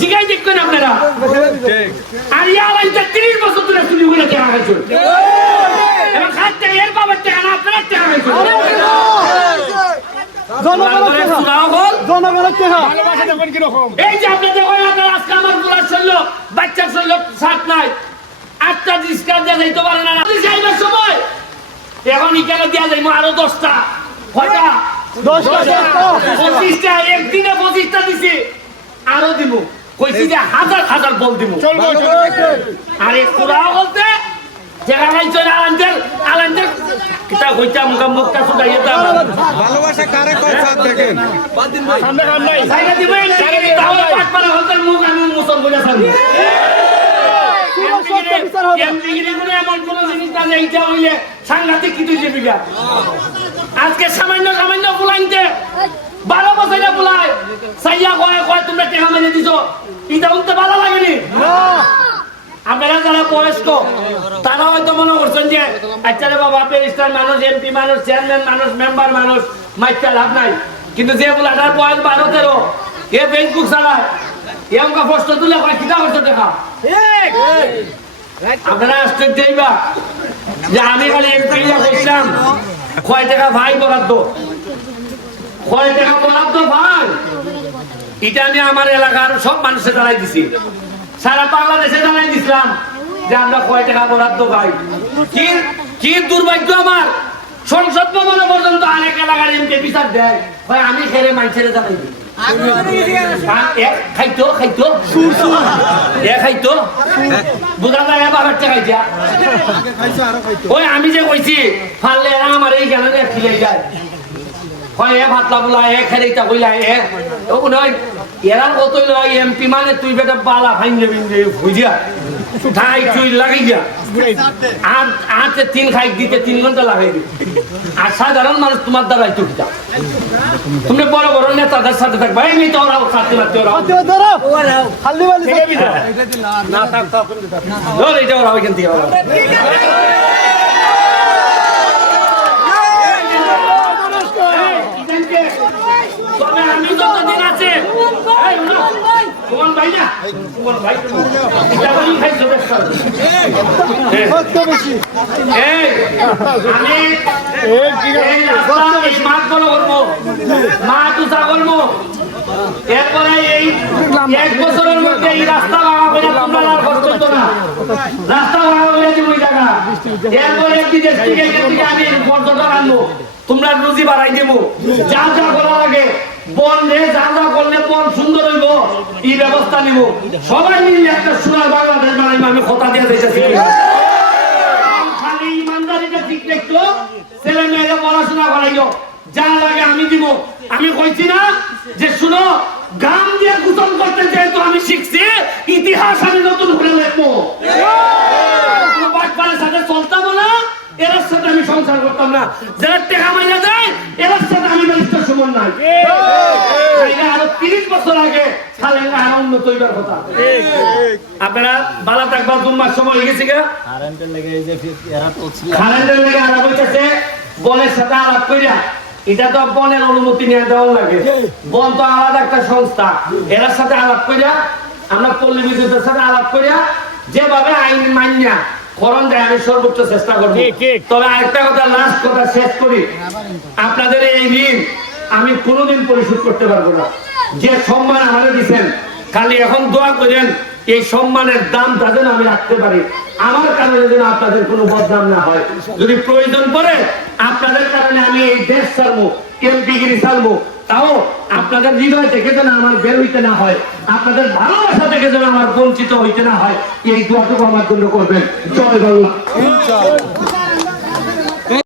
জিগাই দেখবেন আপনারা? আর ইয়া লাইনটা তিরিশ বছর ধরে চুরি করে টাকা খাইছো। এবং টাকা এর বাবার টাকা না আপনার টাকা খাইছো। জনগণের টাকা। চূড়াও হল জনগণের টাকা। এই যে আপনি আজকে আমার বুলার চলল বাচ্চার চলল শাক নাই। আটটা ডিসকাউন্ট দেওয়া যাইতে পারে না। যাইবার সময়। এখন ইকালে দেওয়া যাইব আরও দশটা। কয়টা? দশটা। পঁচিশটা একদিনে পঁচিশটা দিছি। আরও দিব। কইছি যে হাজার হাজার বল দিব। আর কুড়াও বলতে জায়গা নাই চলে আলান্দের আলান্দের কিতা মুখা মুখটা ভালোবাসা কারে কয় সাথ দেখেন? সাইডে দিবেন তাহলে পাট পারা হতে মুখ আমি মুসল বলে থাকব সত্য বিচার হবে এমডিগিরি করে এমন কোন জিনিস না যে এইটা হইলে সাংঘাতিক কিছু জীবিকা। আজকে সামান্য সামান্য বুলাইতে বারো বছরে সাইয়া কয় কয় তোমরা টেকা মেনে দিছো? ইটা উনতে ভালো লাগেনি? আপনারা যারা বয়স্ক তারা হয়তো মনে করছেন যে আচ্ছা রে বাবা পেরিস্টার মানুষ এমপি মানুষ চেয়ারম্যান মানুষ মেম্বার মানুষ মাইকটা লাভ নাই। কিন্তু যে বুলাটার বয়স বারো তেরো এ ফেসবুক চালায়। এ অঙ্কা প্রশ্ন তুলে কয় কিতা করছ দেখা আপনারা আশ্চর্য হইবা যে আমি খালি এমপি বলছিলাম কয় টাকা ভাই বরাদ্দ। কয় টাকা বরাদ্দ ভাই? এটা আমি আমার এলাকার সব মানুষের জানাই দিছি। সারা বাংলাদেশে জানাই দিছিলাম যে আমরা কয় টাকা বরাদ্দ পাই। কি কি দুর্ভাগ্য আমার। সংসদ ভবনে পর্যন্ত অনেক এলাকার এমপি বিচার দেয়। ভাই, আমি খেলে মানুষের জানাই দিই। আমি যে কইছি, ফাললে আমার এই জ্ঞান খিলে যায় হয়, এ ভাতলা বলা, এ খেলাইতা কইলা, এ এরার লয় এমপি মানে তুই বেটা বালা ফাইন যাবি বুঝিয়া ঠাই চুই লাগাই যা আর আটে তিন খাই দিতে তিন ঘণ্টা লাগাই দিবে। আর সাধারণ মানুষ তোমার দ্বারাই তো কিতা? তুমি বড় বড় নেতাদের সাথে থাকবা। এই মেয়ে তো ওরাও। সাথে মারতে ধরো খালি বালি ধর এটা ওরাও এখান থেকে ওরাও তবে আমি যতদিন আছে এই, উনো, সুমন ভাই না সুমন ভাই এটা বলি খাইছো ব্যস্ত বেশি এই আমি এই এরপরে এই এক বছরের মধ্যে এই রাস্তা ভাঙা করে তোমরা আর কষ্ট হতো না রাস্তা ভাঙা করে দিব এই জায়গা এরপরে একটি দেশ থেকে থেকে আমি পর্যটন আনব তোমরা রুজি বাড়াই দেবো যা যা করা লাগে বন রে যা যা করলে বন সুন্দর হইব এই ব্যবস্থা নিব। সবাই মিলে একটা সোনার বাংলাদেশ বানাইবো আমি কথা দিয়ে দিতেছি খালি ইমানদারিটা ঠিক রাখল ছেলে মেয়েরা পড়াশোনা করাইলো যা লাগে আমি দিব। আমি কইছি না যে শুনো গান দিয়ে গুতন করতে যেহেতু আমি শিখছি ইতিহাস আমি নতুন করে লিখব। কোনো বাটপাড়ের সাথে চলতাম না এর সাথে আমি সংসার করতাম না। যারা টেকা মাইয়া দেয় এর সাথে আমি ব্যারিস্টার সমান নাই। বছর আগে খালে আনন্দ তৈবার কথা। আপনারা বালা থাকবার দু মাস সময় হয়ে গেছে গা? কারেন্টের লেগে এই যে এরা তো কারেন্টের লেগে আলাপ হইতেছে বনের সাথে আলাপ কইরা এটা তো বনের অনুমতি নিয়ে দেওয়া লাগে। বন তো আলাদা একটা সংস্থা। এর সাথে আলাপ কইরা আমরা পল্লী বিদ্যুতের সাথে আলাপ কইরা যেভাবে আইন মান্যা করণ দেয় আমি সর্বোচ্চ চেষ্টা করব। তবে আরেকটা কথা লাস্ট কথা শেষ করি। আপনাদের এই ঋণ আমি কোনোদিন পরিশোধ করতে পারব না। যে সম্মান আমাদের দিচ্ছেন খালি এখন দোয়া করেন, এই সম্মানের দাম তাদের আমি রাখতে পারি। আমার কারণে যেন আপনাদের কোনো বদনাম না হয়। যদি প্রয়োজন পড়ে, আপনাদের কারণে আমি এই দেশ ছাড়বো এমপিগিরি ছাড়বো। তাও আপনাদের হৃদয় থেকে যেন আমার বের হইতে না হয়, আপনাদের ভালোবাসা থেকে যেন আমার বঞ্চিত হইতে না হয়, এই দোয়াটুকু আমার জন্য করবেন। জয় বাংলা।